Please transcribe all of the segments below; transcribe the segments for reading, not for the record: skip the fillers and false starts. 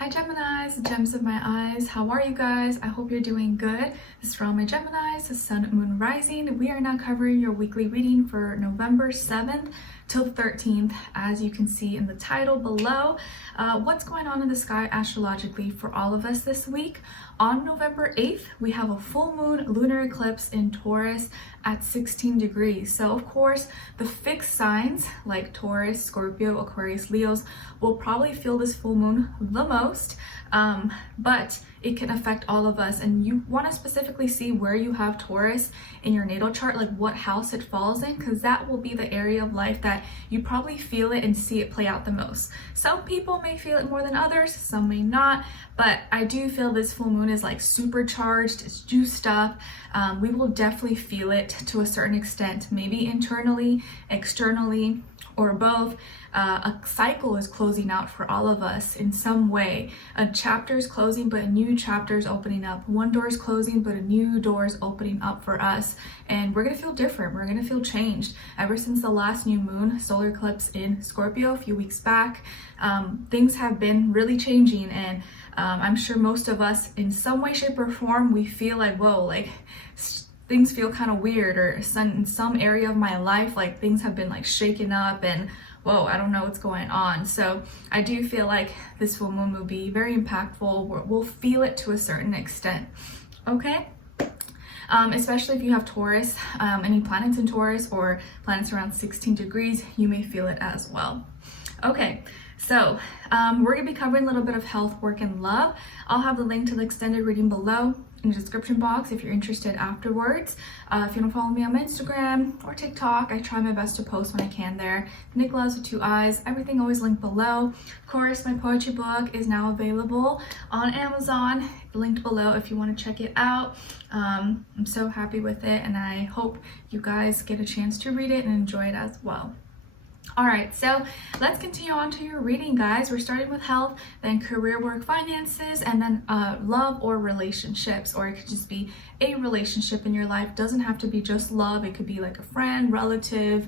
Hi Geminis, gems of my eyes. How are you guys? I hope you're doing good. This is for all my Geminis, the Sun, Moon, Rising. We are now covering your weekly reading for November 7th till the 13th, as you can see in the title below. What's going on in the sky astrologically for all of us this week? On November 8th, we have a full moon lunar eclipse in Taurus at 16 degrees. So of course, the fixed signs like Taurus, Scorpio, Aquarius, Leos will probably feel this full moon the most, but it can affect all of us. And you want to specifically see where you have Taurus in your natal chart, like what house it falls in, because that will be the area of life that you probably feel it and see it play out the most. Some people may feel it more than others, some may not, but I do feel this full moon is like supercharged, it's juiced up. We will definitely feel it to a certain extent, maybe internally, externally, or both. A cycle is closing out for all of us in some way. A chapter is closing, but a new chapter is opening up. One door is closing, but a new door is opening up for us. And we're going to feel different. We're going to feel changed. Ever since the last new moon solar eclipse in Scorpio a few weeks back, things have been really changing. And I'm sure most of us in some way, shape, or form, we feel like, whoa, like things feel kind of weird, or in some area of my life, like things have been like shaken up and whoa, I don't know what's going on. So I do feel like this full moon will be very impactful. We'll feel it to a certain extent, okay? Especially if you have Taurus, any planets in Taurus or planets around 16 degrees, you may feel it as well. Okay, so we're going to be covering a little bit of health, work, and love. I'll have the link to the extended reading below in the description box if you're interested afterwards. If you don't follow me on my Instagram or TikTok, I try my best to post when I can there. Nicloves with 2 eyes, everything always linked below. Of course, my poetry book is now available on Amazon, linked below if you want to check it out. I'm so happy with it, and I hope you guys get a chance to read it and enjoy it as well. All right, so let's continue on to your reading, guys. We're starting with health, then career, work, finances, and then love or relationships, or it could just be a relationship in your life. Doesn't have to be just love. It could be like a friend, relative,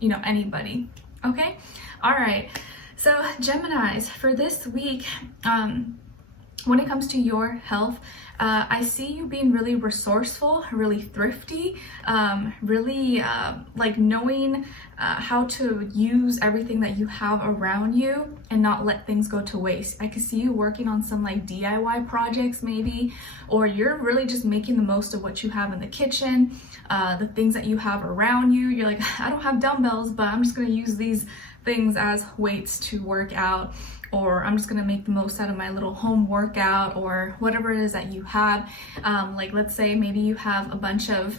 anybody. Okay. All right. So Geminis, for this week, when it comes to your health, I see you being really resourceful, really thrifty, really like knowing how to use everything that you have around you and not let things go to waste. I can see you working on some like DIY projects maybe, or you're really just making the most of what you have in the kitchen, the things that you have around you. You're like, I don't have dumbbells, but I'm just going to use these things as weights to work out, or I'm just gonna make the most out of my little home workout, or whatever it is that you have. Like let's say maybe you have a bunch of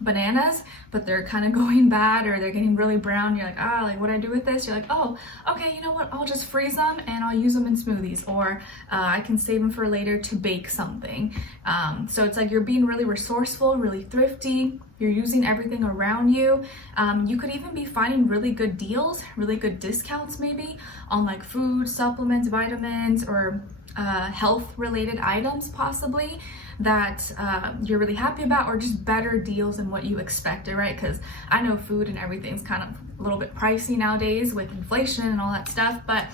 bananas, but they're kind of going bad, or they're getting really brown. You're like, like what do I do with this? You're like, oh, okay, you know what? I'll just freeze them and I'll use them in smoothies, or I can save them for later to bake something. So it's like you're being really resourceful, really thrifty. You're using everything around you. You could even be finding really good deals, really good discounts maybe on like food, supplements, vitamins, or health related items possibly that you're really happy about, or just better deals than what you expected, right? Because I know food and everything's kind of a little bit pricey nowadays with inflation and all that stuff, but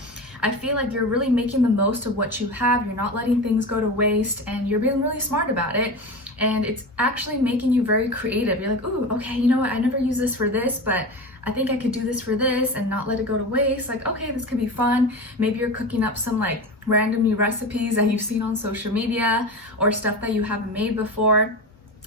I feel like you're really making the most of what you have. You're not letting things go to waste, and you're being really smart about it. And it's actually making you very creative. You're like, ooh, okay, you know what? I never use this for this, but I think I could do this for this and not let it go to waste. Like, okay, this could be fun. Maybe you're cooking up some like random new recipes that you've seen on social media, or stuff that you haven't made before.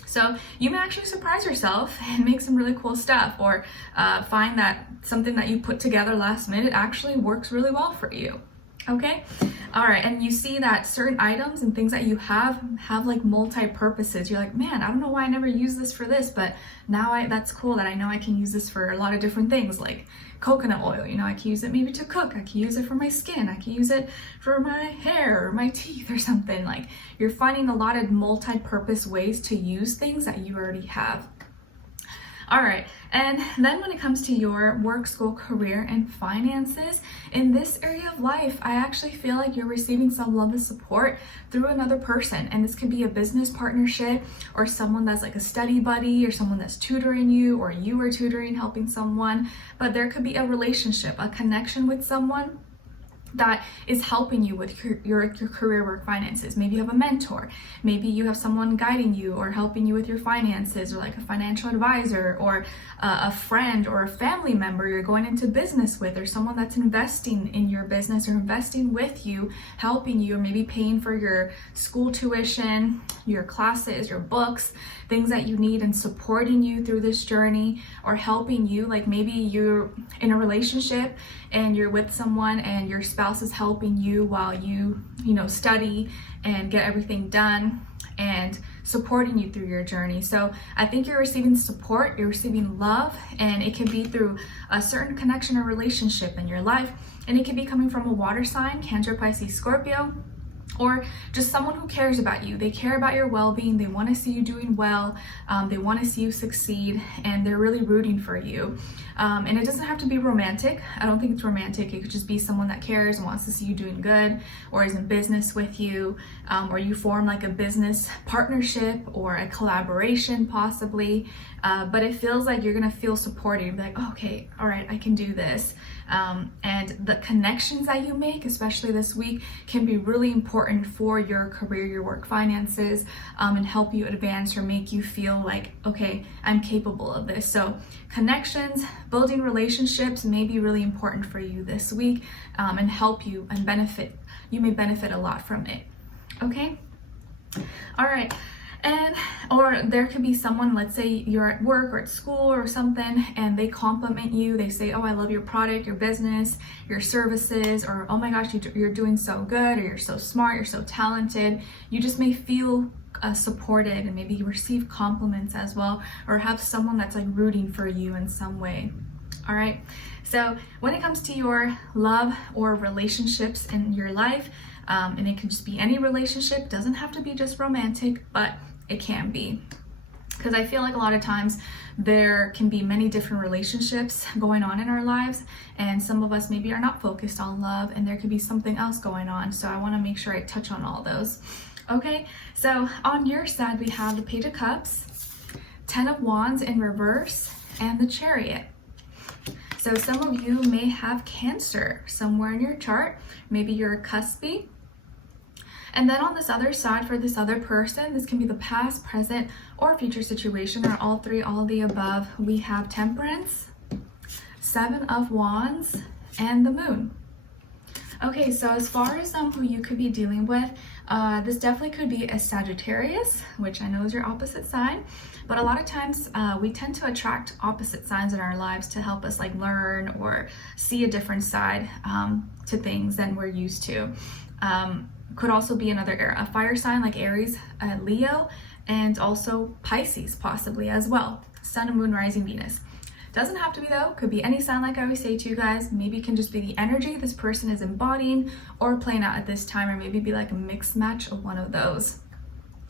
So you may actually surprise yourself and make some really cool stuff, or find that something that you put together last minute actually works really well for you. Okay. All right. And you see that certain items and things that you have like multi-purposes. You're like, man, I don't know why I never used this for this, but now that's cool that I know I can use this for a lot of different things, like coconut oil. You know, I can use it maybe to cook. I can use it for my skin. I can use it for my hair or my teeth or something. Like you're finding a lot of multi-purpose ways to use things that you already have. All right, and then when it comes to your work, school, career, and finances, in this area of life, I actually feel like you're receiving some love and support through another person. And this could be a business partnership, or someone that's like a study buddy, or someone that's tutoring you, or you are tutoring, helping someone. But there could be a relationship, a connection with someone that is helping you with your career work finances. Maybe you have a mentor, maybe you have someone guiding you or helping you with your finances, or like a financial advisor, or a friend or a family member you're going into business with, or someone that's investing in your business or investing with you, helping you, or maybe paying for your school tuition, your classes, your books, things that you need, and supporting you through this journey, or helping you, like maybe you're in a relationship and you're with someone and your spouse is helping you while you study and get everything done, and supporting you through your journey. So I think you're receiving support, you're receiving love, and it can be through a certain connection or relationship in your life, and it can be coming from a water sign, Cancer, Pisces, Scorpio, or just someone who cares about you. They care about your well-being, they want to see you doing well, they want to see you succeed, and they're really rooting for you. And it doesn't have to be romantic. I don't think it's romantic. It could just be someone that cares and wants to see you doing good, or is in business with you, or you form like a business partnership or a collaboration possibly, but it feels like you're gonna feel supported. You're like, oh, okay, all right, I can do this. And the connections that you make, especially this week, can be really important for your career, your work finances, and help you advance or make you feel like, okay, I'm capable of this. So connections, building relationships may be really important for you this week, and help you and benefit. You may benefit a lot from it. Okay? All right. Or there could be someone, let's say you're at work or at school or something, and they compliment you. They say, oh, I love your product, your business, your services, or oh my gosh, you're doing so good, or you're so smart, you're so talented. You just may feel supported, and maybe you receive compliments as well, or have someone that's like rooting for you in some way. All right. So when it comes to your love or relationships in your life, and it can just be any relationship, doesn't have to be just romantic, but it can be. Because I feel like a lot of times there can be many different relationships going on in our lives, and some of us maybe are not focused on love, and there could be something else going on. So I want to make sure I touch on all those. Okay, so on your side we have the Page of Cups, Ten of Wands in reverse, and the Chariot. So some of you may have Cancer somewhere in your chart. Maybe you're a cuspy. And then on this other side, for this other person, this can be the past, present, or future situation, or all three, all of the above. We have Temperance, Seven of Wands, and the Moon. Okay, so as far as who you could be dealing with, this definitely could be a Sagittarius, which I know is your opposite sign, but a lot of times we tend to attract opposite signs in our lives to help us like learn or see a different side to things than we're used to. Could also be a fire sign like Aries, Leo, and also Pisces possibly as well. Sun, Moon, Rising, Venus. Doesn't have to be though, could be any sign like I always say to you guys. Maybe it can just be the energy this person is embodying or playing out at this time, or maybe be like a mixed match of one of those.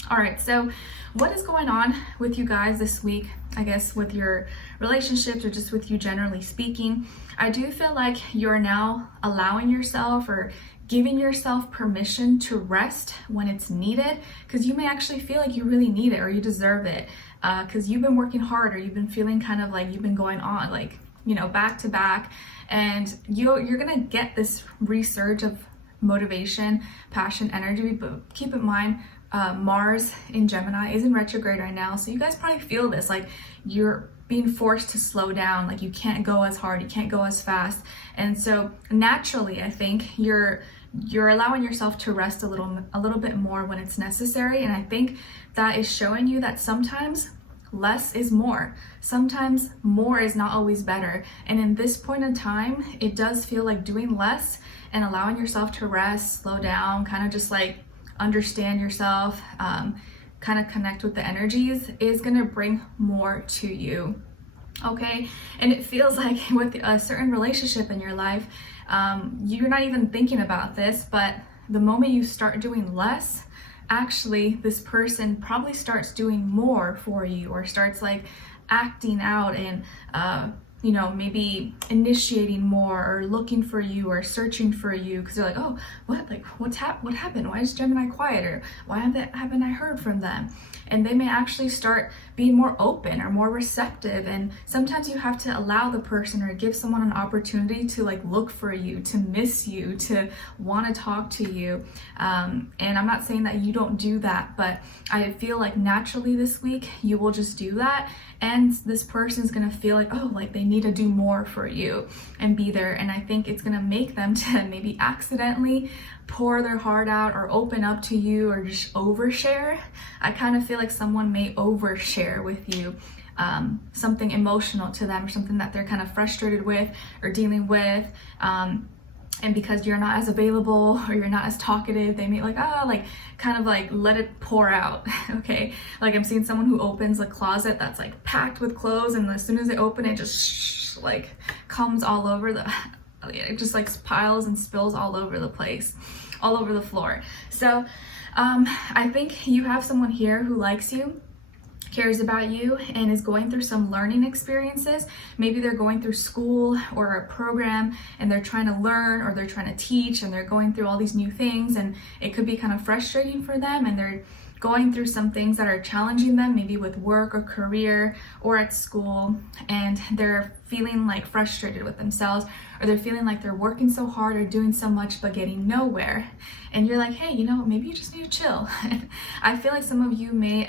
All right, so what is going on with you guys this week, I guess with your relationships or just with you generally speaking? I do feel like you're now allowing yourself or giving yourself permission to rest when it's needed, because you may actually feel like you really need it or you deserve it, because you've been working hard, or you've been feeling kind of like you've been going on like, back to back, and you're gonna get this resurge of motivation, passion, energy. But keep in mind, Mars in Gemini is in retrograde right now, so you guys probably feel this, like you're being forced to slow down, like you can't go as hard, you can't go as fast, and so naturally I think you're allowing yourself to rest a little bit more when it's necessary. And I think that is showing you that sometimes less is more. Sometimes more is not always better. And in this point in time, it does feel like doing less and allowing yourself to rest, slow down, kind of just like understand yourself, kind of connect with the energies, is going to bring more to you. Okay, and it feels like with a certain relationship in your life, you're not even thinking about this, but the moment you start doing less, actually this person probably starts doing more for you, or starts like acting out and you know, maybe initiating more or looking for you or searching for you because they're like, oh, what, like what happened? Why is Gemini quiet? Or why haven't I heard from them? And they may actually start being more open or more receptive. And sometimes you have to allow the person or give someone an opportunity to like look for you, to miss you, to want to talk to you. And I'm not saying that you don't do that, but I feel like naturally this week you will just do that. And this person's gonna feel like, oh, like they need to do more for you and be there. And I think it's gonna make them to maybe accidentally pour their heart out or open up to you or just overshare. I kind of feel like someone may overshare with you something emotional to them or something that they're kind of frustrated with or dealing with. And because you're not as available or you're not as talkative, they may like, kind of like let it pour out, okay? Like I'm seeing someone who opens a closet that's like packed with clothes, and as soon as they open it, just like comes all over it just like piles and spills all over the place, all over the floor. So I think you have someone here who likes you, cares about you, and is going through some learning experiences. Maybe they're going through school or a program and they're trying to learn or they're trying to teach and they're going through all these new things, and it could be kind of frustrating for them, and they're going through some things that are challenging them, maybe with work or career or at school, and they're feeling like frustrated with themselves, or they're feeling like they're working so hard or doing so much but getting nowhere. And you're like, hey, you know, maybe you just need to chill. I feel like some of you may,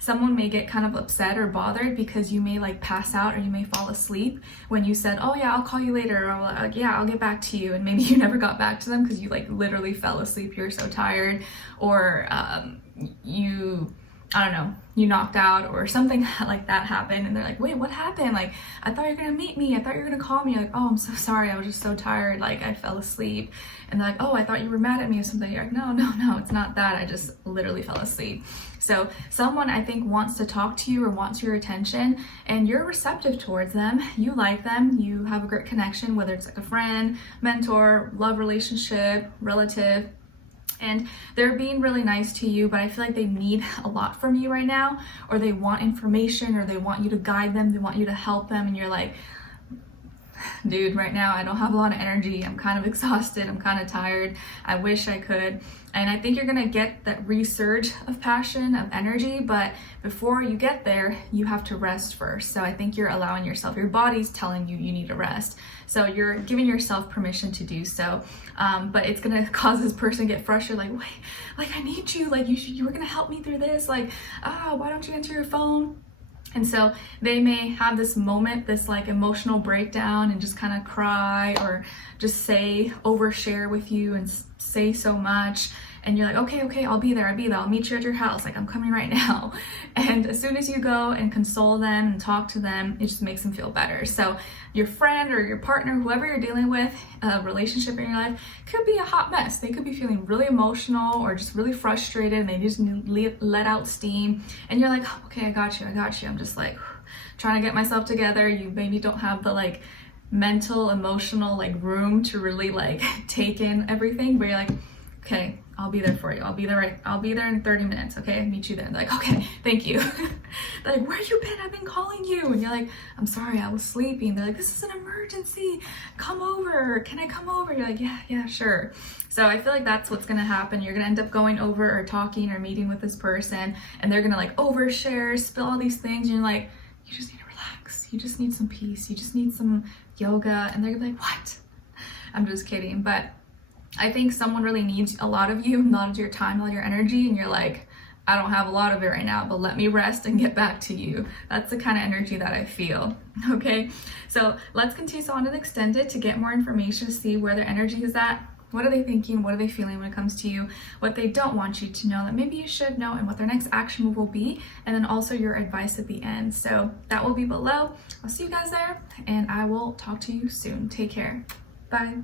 someone may get kind of upset or bothered because you may like pass out or you may fall asleep when you said, oh yeah, I'll call you later, or yeah, I'll get back to you. And maybe you never got back to them because you like literally fell asleep, you're so tired, or I don't know, you knocked out or something like that happened, and they're like, wait, what happened? Like, I thought you were gonna meet me. I thought you were gonna call me. Like, oh, I'm so sorry. I was just so tired. Like, I fell asleep. And they're like, oh, I thought you were mad at me or something. You're like, no, it's not that. I just literally fell asleep. So someone I think wants to talk to you or wants your attention, and you're receptive towards them. You like them. You have a great connection, whether it's like a friend, mentor, love relationship, relative. And they're being really nice to you, but I feel like they need a lot from you right now, or they want information, or they want you to guide them, they want you to help them, and you're like, dude, right now I don't have a lot of energy, I'm kind of exhausted, I'm kind of tired, I wish I could. And I think you're gonna get that resurge of passion, of energy, but before you get there, you have to rest first. So I think you're allowing yourself, your body's telling you you need to rest. So you're giving yourself permission to do so. But it's gonna cause this person to get frustrated, like, wait, like I need you, like you were gonna help me through this, like, why don't you answer your phone? And so they may have this moment, this like emotional breakdown, and just kind of cry or just overshare with you and say so much. And you're like, okay, I'll be there. I'll meet you at your house. Like, I'm coming right now. And as soon as you go and console them and talk to them, it just makes them feel better. So your friend or your partner, whoever you're dealing with, a relationship in your life, could be a hot mess. They could be feeling really emotional or just really frustrated, and they just let out steam. And you're like, oh, okay, I got you. I'm just like trying to get myself together. You maybe don't have the like mental, emotional like room to really like take in everything, but you're like, okay, I'll be there for you. I'll be there in 30 minutes. Okay, I'll meet you there. They're like, okay, thank you. They're like, where you been? I've been calling you. And you're like, I'm sorry, I was sleeping. They're like, this is an emergency. Come over. Can I come over? You're like, yeah, sure. So I feel like that's what's gonna happen. You're gonna end up going over or talking or meeting with this person, and they're gonna like overshare, spill all these things, and you're like, you just need to relax. You just need some peace. You just need some yoga. And they're gonna be like, what? I'm just kidding. But I think someone really needs a lot of you, a lot of your time, a lot of your energy, and you're like, I don't have a lot of it right now, but let me rest and get back to you. That's the kind of energy that I feel, okay? So let's continue on to the extended to get more information, to see where their energy is at. What are they thinking? What are they feeling when it comes to you? What they don't want you to know that maybe you should know, and what their next action move will be, and then also your advice at the end. So that will be below. I'll see you guys there, and I will talk to you soon. Take care. Bye.